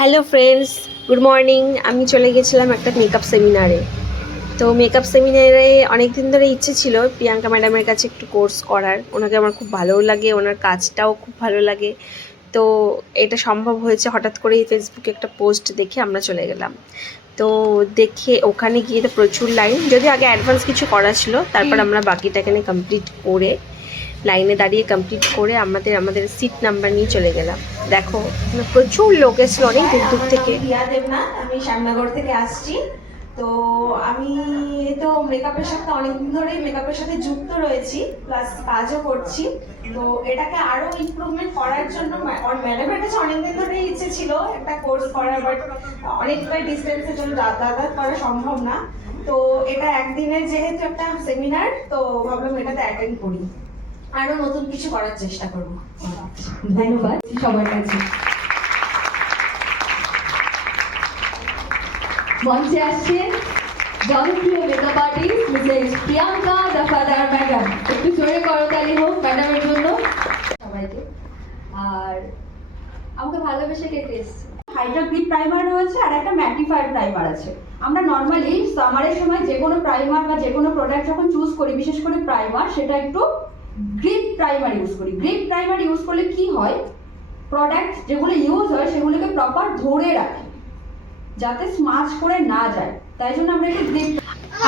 Hello friends, good morning. আমি চলে গেছিলাম একটা মেকআপ সেমিনারে। তো মেকআপ সেমিনারে অনেক দিন ধরে ইচ্ছে ছিল প্রিয়াঙ্কা ম্যাডামের কাছে একটু কোর্স করার। ওনাকে আমার খুব ভালোও লাগে, ওনার কাজটাও খুব ভালো লাগে। তো এটা সম্ভব হয়েছে হঠাৎ করেই ফেসবুকে একটা পোস্ট দেখে আমরা চলে গেলাম। তো দেখে ওখানে গিয়ে তো প্রচুর লাইন, যদি আগে অ্যাডভান্স কিছু করা ছিল, তারপর আমরা বাকিটা এখানে কমপ্লিট করে লাইনে দাঁড়িয়ে কমপ্লিট করে আমাদের সিট নাম্বার নিয়ে চলে গেলাম। দেখো প্রচুর লোক এসেছিল অনেক দূর দূর থেকে। রিয়া দেবনাথ, আমি শ্যামনগর থেকে আসছি। তো আমি তো মেকআপের সাথে অনেকদিন ধরেই মেকআপের সাথে যুক্ত রয়েছি, প্লাস কাজও করছি। তো এটাকে আরো ইমপ্রুভমেন্ট করার জন্য ম্যাডামের কাছে অনেকদিন ধরেই ইচ্ছে ছিল একটা কোর্স করার, বাট অনেকটা ডিস্টেন্সের জন্য যাতায়াত করা সম্ভব না। তো এটা একদিনের যেহেতু একটা সেমিনার, তো ভাবলাম এটাতে অ্যাটেন্ড করি, আরো নতুন কিছু করার চেষ্টা করব। ধন্যবাদ সবার কাছে। মঞ্চে আসছেন জনপ্রিয় makeup artist Mrs Priyanka Dafadar madam. একটু জোরে করতালি হোক ম্যাডামের জন্য সবাইকে। আর আমাকে ভালোবেসে কেটে এসছে। হাইড্রা গ্রিপ প্রাইমার রয়েছে আর একটা ম্যাটিফায়ার প্রাইমার আছে। আমরা নর্মালি সামারের সময় যে কোনো প্রাইমার বা যে কোনো প্রোডাক্ট যখন চুজ করি, বিশেষ করে প্রাইমার, সেটা একটু গ্রিপ প্রাইমার ইউজ করি। গ্রিপ প্রাইমার ইউজ করলে কি হয়, প্রোডাক্ট যেগুলো ইউজ হয় সেগুলোকে প্রপার ধরে রাখে যাতে স্মাচ করে না যায়, তাই জন্য আমরা একটু গ্রিপ।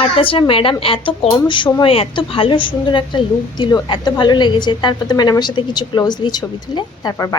আর তাছাড়া ম্যাডাম এত কম সময়ে এত ভালো সুন্দর একটা লুক দিল, এত ভালো লেগেছে। তারপর তো ম্যাডামের সাথে কিছু ক্লোজলি ছবি তুলে তারপর বাড়ি